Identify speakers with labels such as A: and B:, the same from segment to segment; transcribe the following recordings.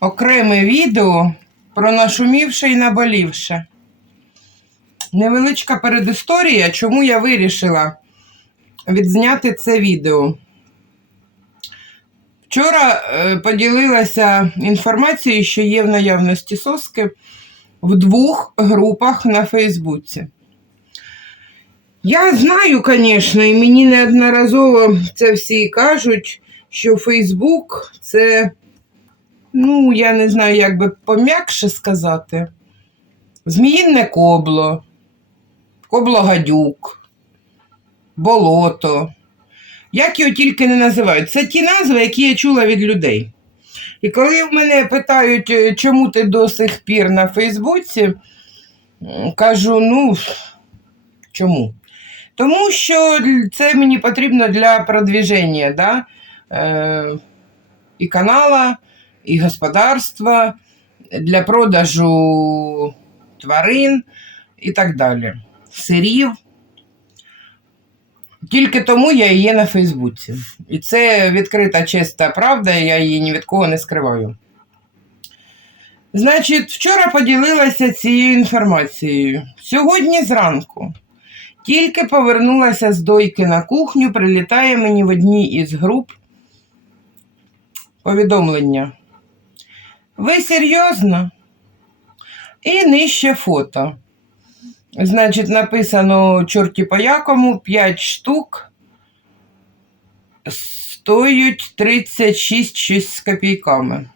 A: Окреме відео про нашумівше і наболівше. Невеличка передісторія, чому я вирішила відзняти це відео. Вчора е, поділилася інформацією, що є в наявності соски в двох групах на Фейсбуці. Я знаю, звісно, і мені неодноразово це всі кажуть, що Фейсбук це, ну, я не знаю, як би пом'якше сказати, зміїнне кобло, кобло-гадюк, болото. Як його тільки не називають. Це ті назви, які я чула від людей. І коли в мене питають, е, чому ти до сих пір на Фейсбуці, кажу, ну, чому? Тому що це мені потрібно для продвіження да? е, і канала, і господарства, для продажу тварин і так далі. Сирів. Тільки тому я і є на Фейсбуці. І це відкрита чиста правда, я її ні від кого не скриваю. Значить, вчора поділилася цією інформацією. Сьогодні зранку тільки повернулася з дойки на кухню, прилітає мені в одній із груп повідомлення. Ви серйозно? І нижче фото. Значить, написано чорті по якому 5 штук стоять 36 щось з копійками.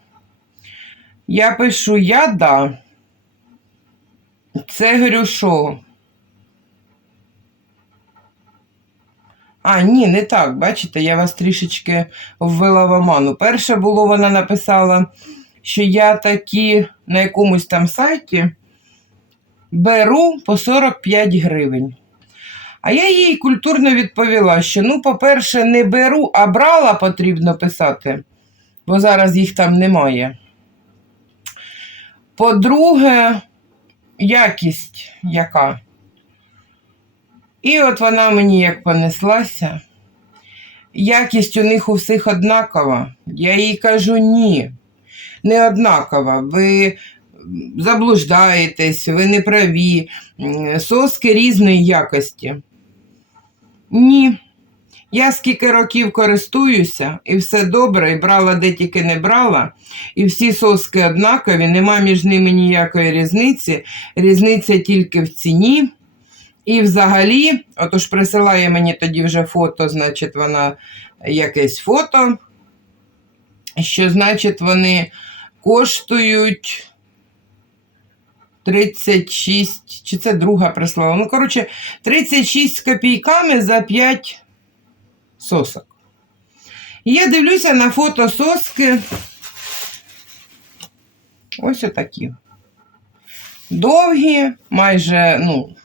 A: Я пишу я да. Це говорю, що? А, ні, не так. Бачите, я вас трішечки ввела в оману. Перше було, вона написала, що я такі на якомусь там сайті беру по 45 гривень. А я їй культурно відповіла, що, ну, по-перше, не беру, а брала потрібно писати, бо зараз їх там немає. По-друге, якість яка. І от вона мені як понеслася. Якість у них у всіх однакова. Я їй кажу ні, не однакова. Ви заблуждаєтесь, ви не праві, соски різної якості. Ні. Я скільки років користуюся, і все добре, і брала де тільки не брала, і всі соски однакові, нема між ними ніякої різниці. Різниця тільки в ціні. І взагалі, отож присилає мені тоді вже фото, значить, вона якесь фото, що, значить, вони коштують 36, чи це друга прислала. Ну, коротше, 36 з копійками за 5 сосок. І я дивлюся на фото соски. Ось отакі. Довгі, майже, ну,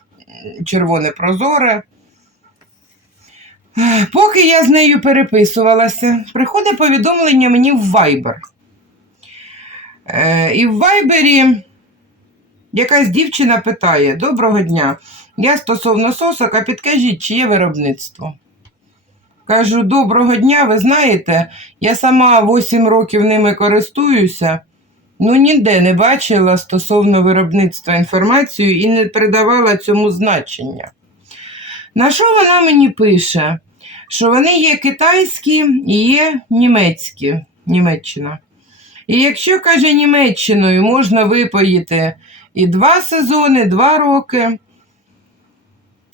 A: червоне прозоре. Поки я з нею переписувалася, приходить повідомлення мені в Viber. Е, і в Вайбері якась дівчина питає: Доброго дня, я стосовно сосок, а підкажіть, чи є виробництво? Кажу, доброго дня, ви знаєте, я сама 8 років ними користуюся, ну ніде не бачила стосовно виробництва інформацію і не придавала цьому значення. На що вона мені пише? Що вони є китайські і є німецькі, Німеччина. І якщо, каже, Німеччиною можна випоїти і два сезони, два роки,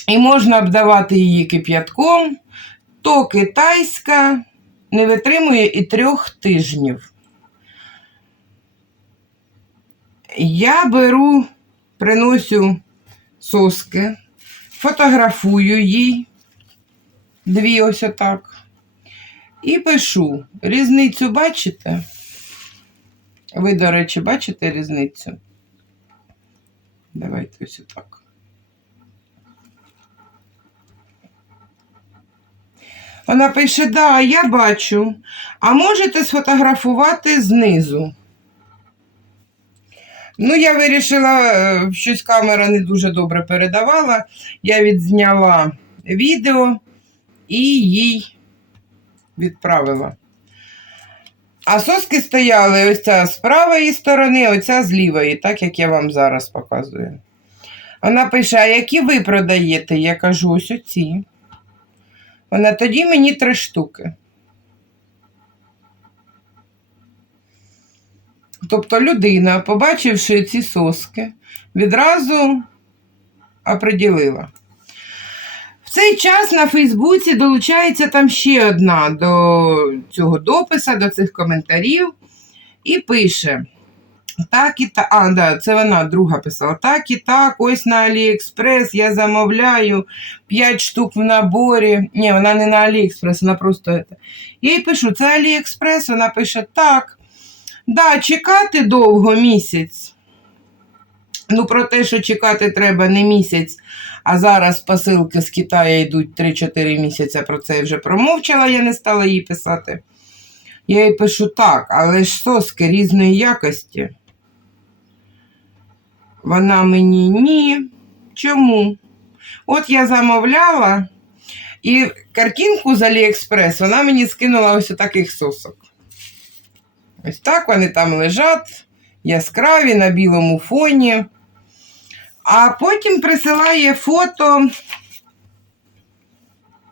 A: і можна обдавати її кип'ятком, то китайська не витримує і трьох тижнів. Я беру, приносю соски, фотографую їй, дві ось отак, і пишу. Різницю бачите? Ви, до речі, бачите різницю? Давайте ось отак. Вона пише: Да, я бачу. А можете сфотографувати знизу? Ну, я вирішила, е, щось камера не дуже добре передавала. Я відзняла відео і їй відправила. А соски стояли ось ця з правої сторони, оця з лівої, так як я вам зараз показую. Вона пише: а які ви продаєте? Я кажу, ось оці. Вона тоді мені три штуки. Тобто людина, побачивши ці соски, відразу оприділила. В цей час на Фейсбуці долучається там ще одна до цього дописа, до цих коментарів, і пише: так і так, а, да, це вона друга писала. Так і так, ось на Аліекспрес я замовляю 5 штук в наборі. Ні, вона не на Аліекспрес, вона просто. це. Я їй пишу, це Аліекспрес, вона пише так. Да, чекати довго місяць. Ну, про те, що чекати треба не місяць, а зараз посилки з Китаю йдуть 3-4 місяці, про це я вже промовчала, я не стала їй писати. Я їй пишу так, але ж соски різної якості. Вона мені ні. Чому? От я замовляла, і картинку з Аліекспрес вона мені скинула ось таких сосок. Ось так вони там лежать, яскраві на білому фоні. А потім присилає фото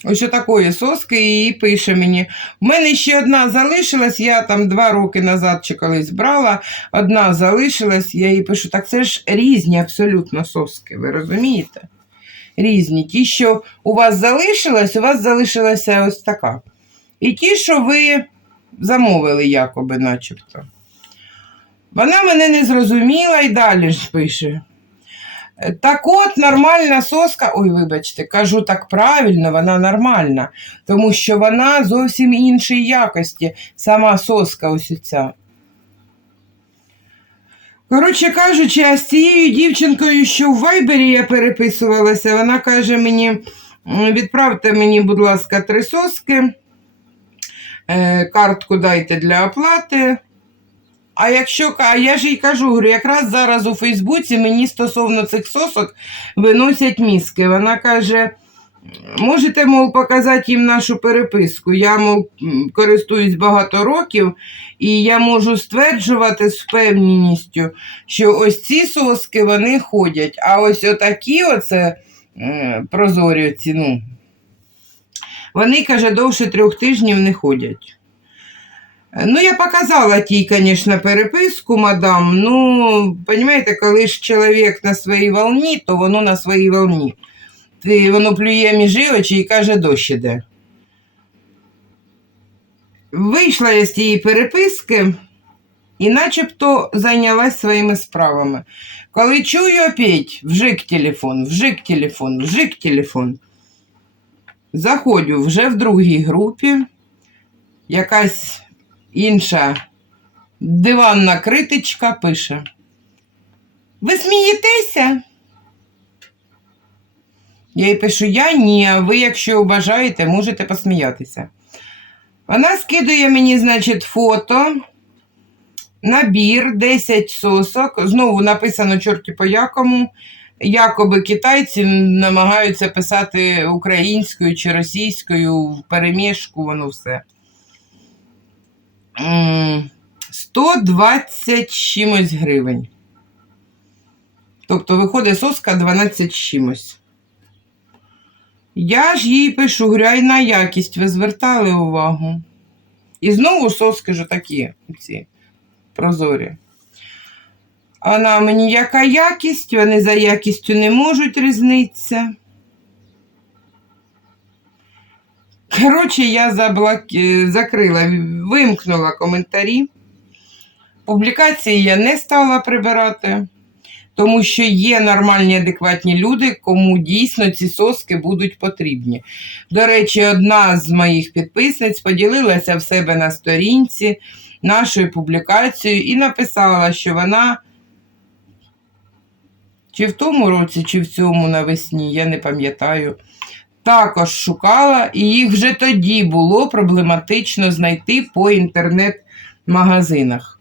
A: ось такої соски і пише мені: в мене ще одна залишилась, я там два роки назад чи колись брала, одна залишилась, я їй пишу, так це ж різні абсолютно соски, ви розумієте? Різні. Ті, що у вас залишилась, у вас залишилася ось така. І ті, що ви замовили, якоби, начебто. Вона мене не зрозуміла і далі ж пише. Так от нормальна соска, ой, вибачте, кажу так правильно, вона нормальна, тому що вона зовсім іншої якості, сама соска ось ця. Коротше кажучи, а з цією дівчинкою, що в Вайбері я переписувалася, вона каже мені: відправте мені, будь ласка, три соски, е, картку дайте для оплати. А якщо а я ж їй кажу, говорю, якраз зараз у Фейсбуці мені стосовно цих сосок виносять мізки. Вона каже: можете, мов, показати їм нашу переписку. Я, мов, користуюсь багато років, і я можу стверджувати з впевненістю, що ось ці соски вони ходять. А ось отакі оце е, прозорі ці, ну, вони, каже, довше трьох тижнів не ходять. Ну, я показала тій, звісно, переписку, мадам. Ну, розумієте, коли ж чоловік на своїй волні, то воно на своїй волні. Ти, воно плює між очі і каже, дощ іде. Вийшла я з тієї переписки і начебто зайнялась своїми справами. Коли чую опять вжик телефон, вжик телефон, вжик телефон. Заходжу вже в другій групі. Якась інша диванна критичка пише. Ви смієтеся? Я їй пишу, я ні, а ви, якщо бажаєте, можете посміятися. Вона скидує мені, значить, фото, набір, 10 сосок. Знову написано чорті по якому. Якоби китайці намагаються писати українською чи російською в перемішку, воно все. М, 120 з чимось гривень. Тобто виходить соска 12 з чимось. Я ж їй пишу, говорю, а й на якість ви звертали увагу. І знову соски ж такі, ці прозорі. Вона мені яка якість, вони за якістю не можуть різнитися. Коротше, я заблок... е, закрила, вимкнула коментарі. Публікації я не стала прибирати, тому що є нормальні, адекватні люди, кому дійсно ці соски будуть потрібні. До речі, одна з моїх підписниць поділилася в себе на сторінці нашою публікацією і написала, що вона чи в тому році, чи в цьому навесні, я не пам'ятаю також шукала, і їх вже тоді було проблематично знайти по інтернет-магазинах.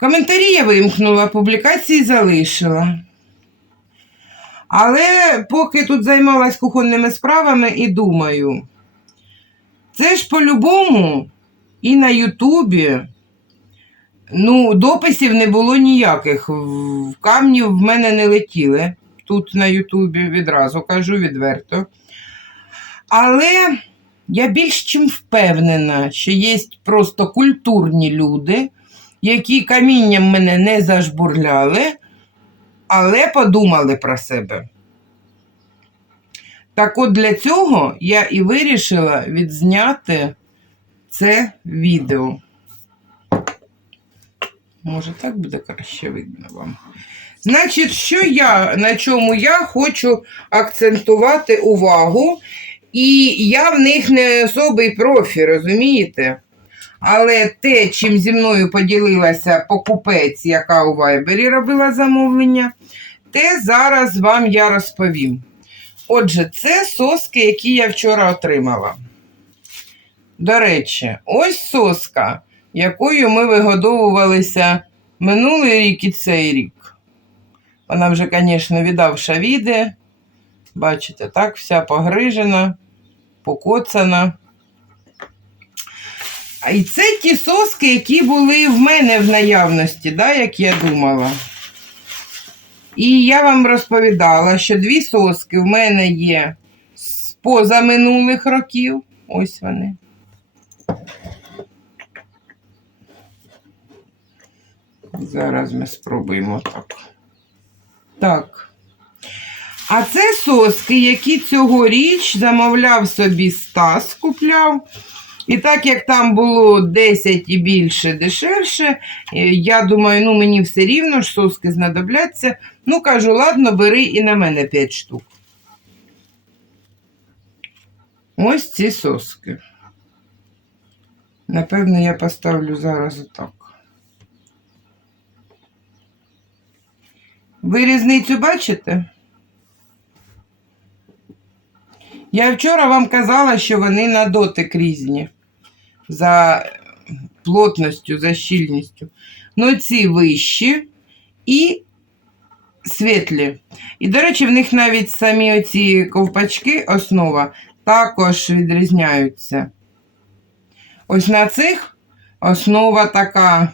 A: Коментарі я вимкнула, публікації залишила. Але поки тут займалась кухонними справами і думаю, це ж по-любому і на Ютубі. Ну, дописів не було ніяких. В камні в мене не летіли. Тут на Ютубі відразу кажу відверто. Але я більш чим впевнена, що є просто культурні люди, які камінням мене не зажбурляли, але подумали про себе. Так от для цього я і вирішила відзняти це відео. Може, так буде краще видно вам. Значить, що я, на чому я хочу акцентувати увагу, і я в них не особий профі, розумієте? Але те, чим зі мною поділилася покупець, яка у Вайбері робила замовлення, те зараз вам я розповім. Отже, це соски, які я вчора отримала. До речі, ось соска, якою ми вигодовувалися минулий рік і цей рік. Вона вже, звісно, віддавша віде. Бачите, так, вся погрижена, покоцана. І це ті соски, які були в мене в наявності, да, як я думала. І я вам розповідала, що дві соски в мене є з позаминулих років. Ось вони. Зараз ми спробуємо так. Так. А це соски, які цьогоріч замовляв собі Стас, купляв. І так як там було 10 і більше дешевше, е, я думаю, ну мені все рівно ж соски знадобляться. Ну, кажу, ладно, бери і на мене 5 штук. Ось ці соски. Напевно, я поставлю зараз отак. Ви різницю бачите? Я вчора вам казала, що вони на дотик різні за плотністю, за щільністю. Ну, ці вищі і світлі. І, до речі, в них навіть самі оці ковпачки, основа, також відрізняються. Ось на цих основа така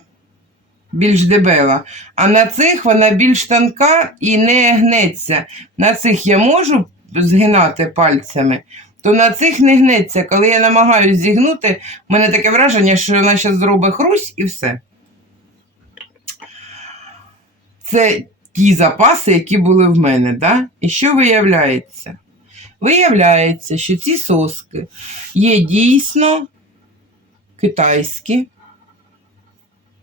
A: більш дебела, а на цих вона більш тонка і не гнеться. На цих я можу згинати пальцями, то на цих не гнеться. Коли я намагаюся зігнути, в мене таке враження, що вона зараз зробить хрусь і все. Це ті запаси, які були в мене. Да? І що виявляється? Виявляється, що ці соски є дійсно китайські,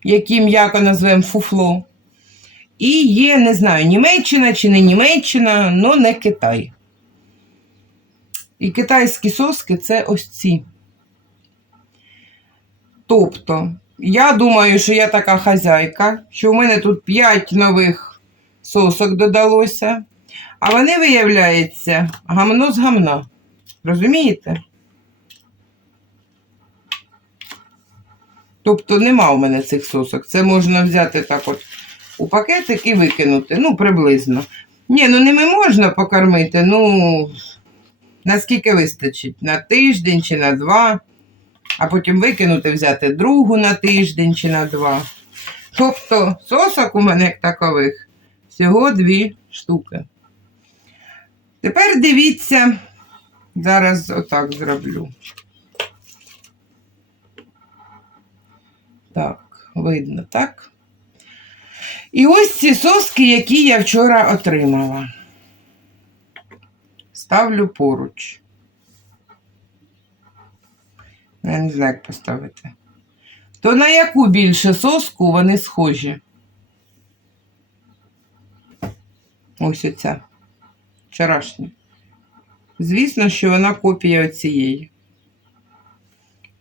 A: які м'яко назвемо фуфло. І є, не знаю, Німеччина чи не Німеччина, але не Китай. І китайські соски це ось ці. Тобто, я думаю, що я така хазяйка, що в мене тут 5 нових сосок додалося, а вони, виявляється, гамно з гамна. Розумієте? Тобто нема у мене цих сосок. Це можна взяти так от у пакетик і викинути. Ну, приблизно. Ні, ну ними можна покормити, ну. Наскільки вистачить? На тиждень чи на два, а потім викинути, взяти другу на тиждень чи на два. Тобто сосок у мене такових всього дві штуки. Тепер дивіться, зараз отак зроблю. Так, видно, так? І ось ці соски, які я вчора отримала ставлю поруч. Я не знаю, як поставити. То на яку більше соску вони схожі? Ось оця. Вчорашня. Звісно, що вона копія оцієї.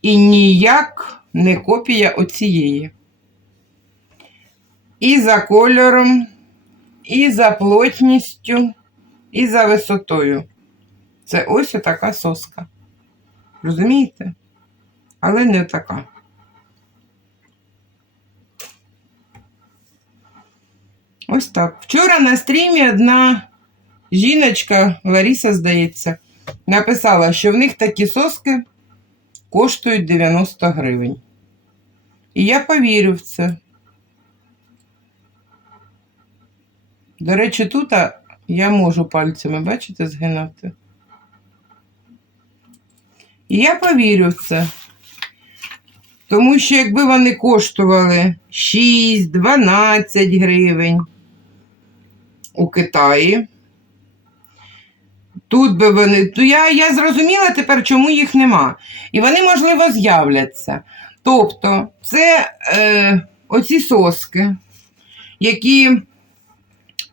A: І ніяк не копія оцієї. І за кольором, і за плотністю, і за висотою. Це ось така соска. Розумієте? Але не така. Ось так. Вчора на стрімі одна жіночка, Ларіса, здається, написала, що в них такі соски коштують 90 гривень. І я повірю в це. До речі, тут я можу пальцями, бачите, згинати. І я повірю в це. Тому що якби вони коштували 6-12 гривень у Китаї, тут би вони. То я, я зрозуміла тепер, чому їх нема. І вони, можливо, з'являться. Тобто, це е, оці соски, які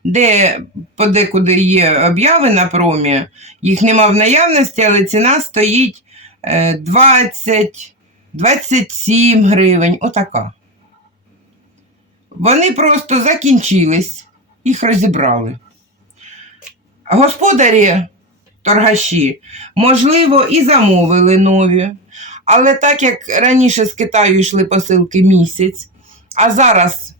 A: де подекуди є обяви на промі, їх нема в наявності, але ціна стоїть е, 20, 27 гривень. Отака. Вони просто закінчились, їх розібрали. Господарі торгаші, можливо, і замовили нові. Але так як раніше з Китаю йшли посилки місяць, а зараз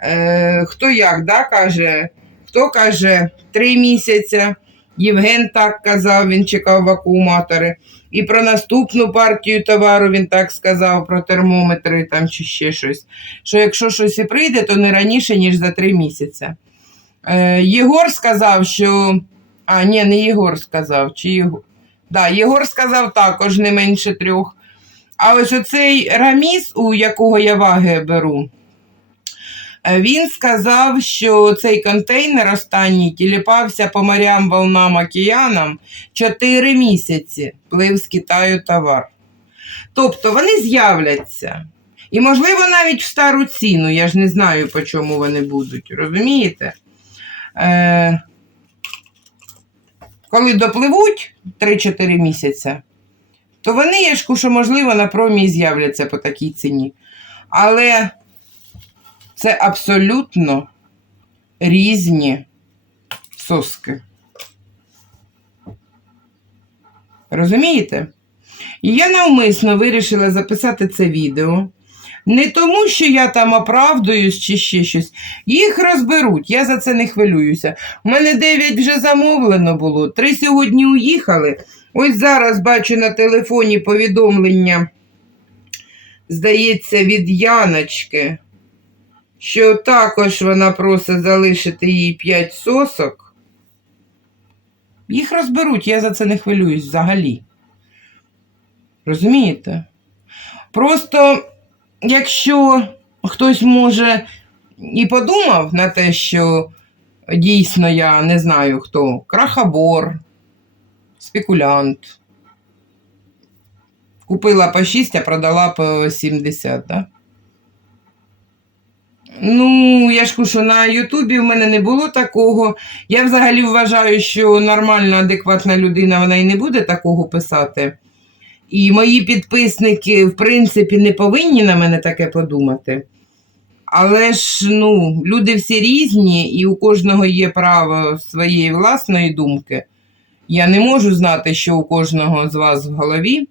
A: е, хто як да, каже, хто каже три місяці, Євген так казав, він чекав вакууматори. І про наступну партію товару він так сказав, про термометри там чи ще щось. Що якщо щось і прийде, то не раніше, ніж за три місяці. Е, Єгор сказав, що. А, ні, не Єгор сказав, чи Єгор. Да, Єгор сказав також не менше трьох. А ось оцей раміс, у якого я ваги беру, е, він сказав, що цей контейнер останній тіліпався по морям, волнам, океанам 4 місяці плив з Китаю товар. Тобто вони з'являться. І, можливо, навіть в стару ціну. Я ж не знаю, по чому вони будуть. Розумієте? Е, коли допливуть 3-4 місяці, то вони, я ж що, можливо, на промі з'являться по такій ціні. Але це абсолютно різні соски. Розумієте? І я навмисно вирішила записати це відео. Не тому, що я там оправдуюсь чи ще щось. Їх розберуть, я за це не хвилююся. У мене 9 вже замовлено було, три сьогодні уїхали. Ось зараз бачу на телефоні повідомлення, здається, від Яночки, що також вона просить залишити їй 5 сосок. Їх розберуть, я за це не хвилююсь взагалі. Розумієте? Просто, якщо хтось може і подумав на те, що дійсно я не знаю хто, крахобор, спекулянт. Купила по 6, а продала по 70, да? Ну, я ж кажу, на Ютубі в мене не було такого. Я взагалі вважаю, що нормальна, адекватна людина вона і не буде такого писати. І мої підписники, в принципі, не повинні на мене таке подумати. Але ж ну, люди всі різні, і у кожного є право своєї власної думки. Я не можу знати, що у кожного з вас в голові.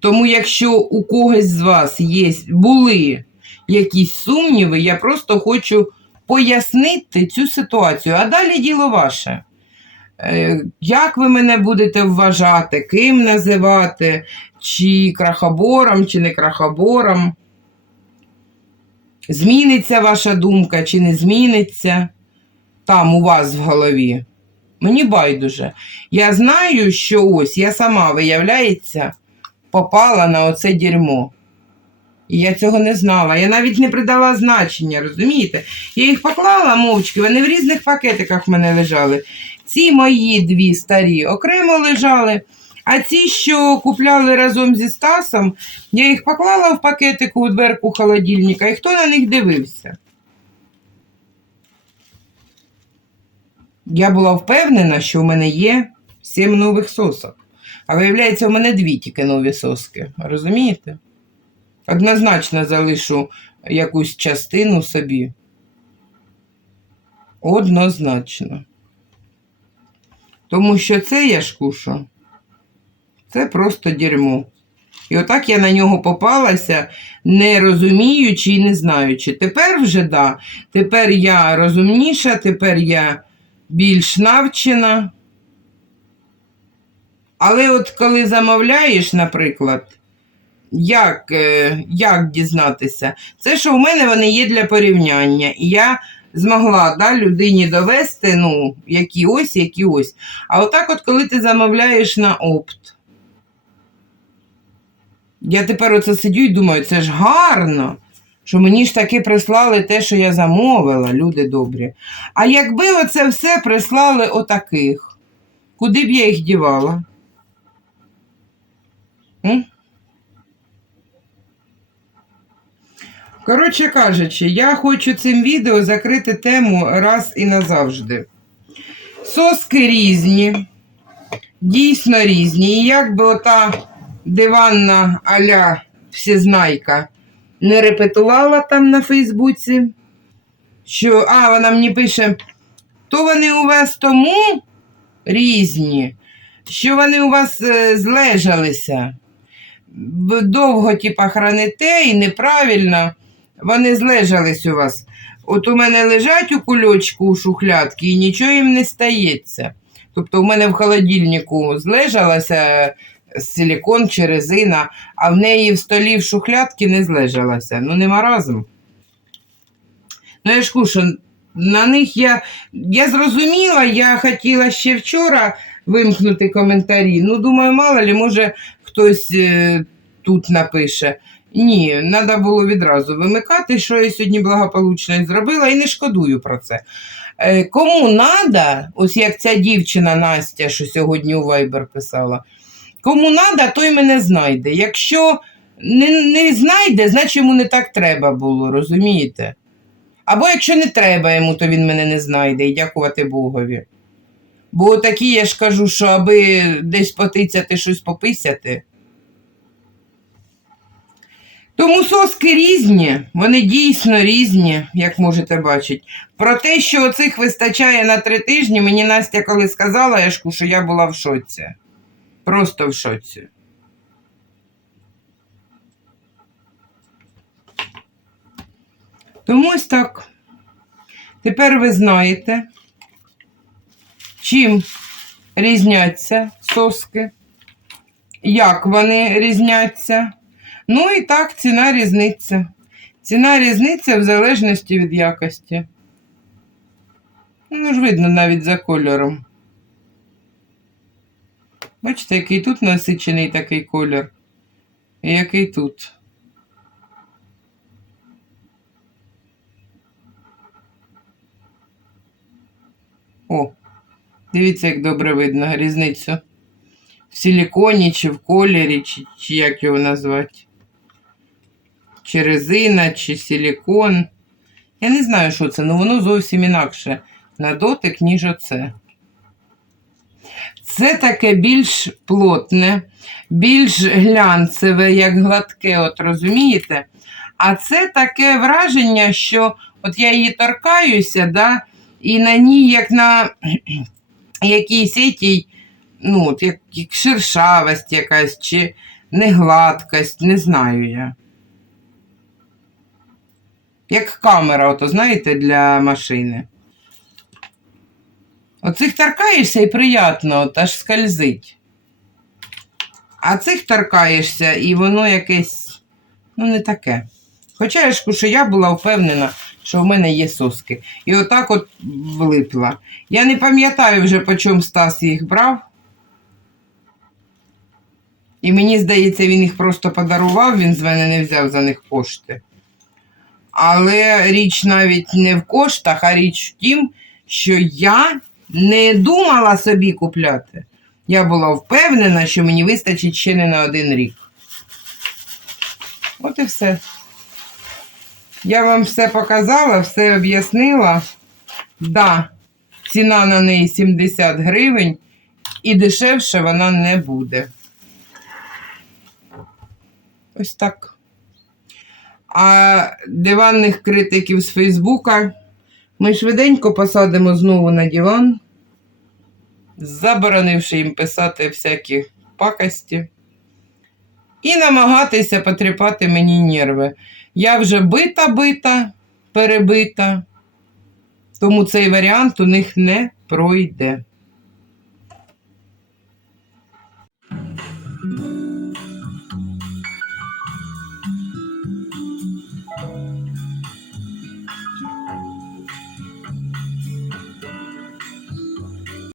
A: Тому, якщо у когось з вас є, були якісь сумніви, я просто хочу пояснити цю ситуацію. А далі діло ваше. Е, Як ви мене будете вважати, ким називати, чи крахобором, чи не крахобором? Зміниться ваша думка, чи не зміниться там у вас в голові? Мені байдуже. Я знаю, що ось я сама, виявляється, попала на оце дерьмо. І я цього не знала. Я навіть не придала значення, розумієте? Я їх поклала мовчки, вони в різних пакетиках в мене лежали. Ці мої дві старі окремо лежали, а ці, що купляли разом зі Стасом, я їх поклала в пакетику у дверку холодильника, і хто на них дивився? Я була впевнена, що в мене є сім нових сосок. А виявляється, у мене дві тільки нові соски. Розумієте? Однозначно залишу якусь частину собі. Однозначно. Тому що це я ж кушу. Це просто дерьмо. І отак я на нього попалася, не розуміючи і не знаючи. Тепер вже да. Тепер я розумніша, тепер я більш навчена. Але от коли замовляєш, наприклад, як, е, як дізнатися? Це що в мене вони є для порівняння. І я змогла да, людині довести, ну, які ось, які ось. А отак, от коли ти замовляєш на опт. Я тепер оце сидю і думаю, це ж гарно, що мені ж таки прислали те, що я замовила, люди добрі. А якби оце все прислали отаких, куди б я їх дівала? М? Коротше кажучи, я хочу цим відео закрити тему раз і назавжди. Соски різні, дійсно різні. І як би ота диванна аля всезнайка не репетувала там на Фейсбуці, що, а, вона мені пише, то вони у вас тому різні, що вони у вас е, злежалися. Довго, типа, храните і неправильно, вони злежались у вас. От у мене лежать у кульочку у шухлядки і нічого їм не стається. Тобто у мене в холодильнику злежалася силікон чи резина, а в неї в столі в шухлядки не злежалася. Ну, нема разом. Ну, я ж кушу, на них я, я зрозуміла, я хотіла ще вчора вимкнути коментарі. Ну, думаю, мало ли, може, хтось е, тут напише. Ні, треба було відразу вимикати, що я сьогодні благополучно зробила, і не шкодую про це. Е, кому треба, ось як ця дівчина Настя, що сьогодні у Viber писала, кому треба, той мене знайде. Якщо не, не знайде, значить йому не так треба було, розумієте? Або якщо не треба йому, то він мене не знайде і дякувати Богові. Бо такі я ж кажу, що аби десь потицяти щось пописяти. Тому соски різні, вони дійсно різні, як можете бачити. Про те, що оцих вистачає на три тижні, мені Настя коли сказала, Яшку, що я була в шоці. Просто в шоці. Тому ось так. Тепер ви знаєте, чим різняться соски, як вони різняться. Ну і так, ціна різниця. Ціна різниця в залежності від якості. Ну ж видно навіть за кольором. Бачите, який тут насичений такий колір, і який тут. О, дивіться, як добре видно різницю. В силіконі, чи в кольорі, чи, чи як його назвати. Чи резина, чи силікон. Я не знаю, що це, але воно зовсім інакше на дотик, ніж оце. Це таке більш плотне, більш глянцеве, як гладке, от розумієте? А це таке враження, що от я її торкаюся, да, і на ній, як на якійсь етій, ну, от як, як шершавость якась, чи негладкость, не знаю я. Як камера, ото, знаєте, для машини. Оцих торкаєшся і приємно, от аж скользить. А цих торкаєшся, і воно якесь, ну, не таке. Хоча я ж що я була впевнена, що в мене є соски. І отак от влипла. Я не пам'ятаю вже, по чому Стас їх брав. І мені здається, він їх просто подарував, він з мене не взяв за них кошти. Але річ навіть не в коштах, а річ в тім, що я не думала собі купляти. Я була впевнена, що мені вистачить ще не на один рік. От і все. Я вам все показала, все об'яснила. Да, ціна на неї 70 гривень, і дешевше вона не буде. Ось так. А диванних критиків з Фейсбука ми швиденько посадимо знову на диван, заборонивши їм писати всякі пакості. і намагатися потріпати мені нерви. Я вже бита-бита, перебита, тому цей варіант у них не пройде.